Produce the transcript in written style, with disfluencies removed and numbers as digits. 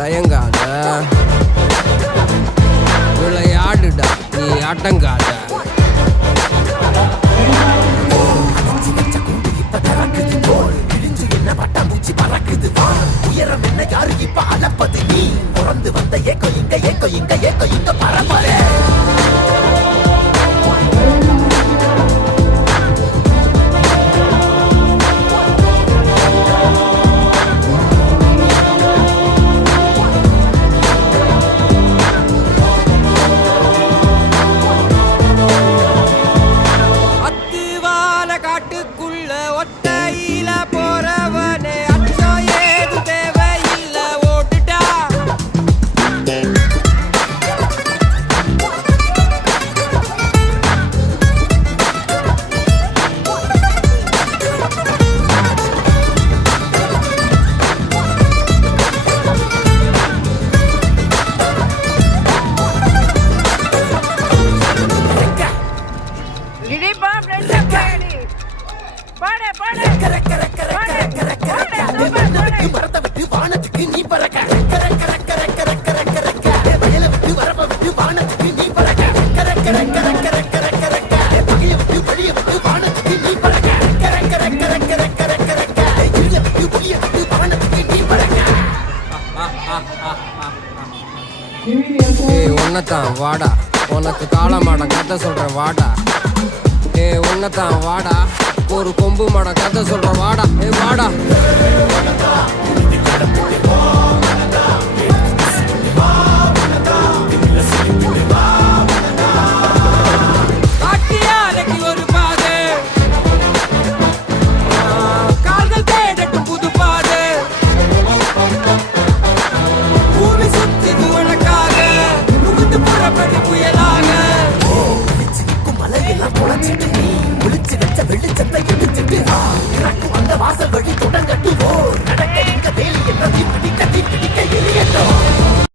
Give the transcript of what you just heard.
தயங்காத விளையாடுடா நீ ஆட்டங்காத என்ன பட்டாம்பூச்சி பறக்குது உயரம் என்ன யாரு இப்ப அளப்பது நீ பிறந்து வந்த ஏக்கோ இங்க பரப்பரே காட்டுக்குள்ள ஒத்தையில போறவனே அச்சம் ஏது தேவையில்ல ஓட்டுடா வானத்துக்கு நீ பறக்க வயல விட்டு வரப்ப விட்டு வானத்துக்கு நீ பறக்க பகைய விட்டு வழிய விட்டு வானத்துக்கு நீ பறக்க இருள விட்டு ஒளிய விட்டு வானத்துக்கு நீ பறக்க உன்னதான் வாடா உனக்கு காலமாடம் கதை சொல்றேன் வாடா உன்னதான் வாடா ஒரு கொம்பு மாடம் கதை சொல்ற வாடா வாடா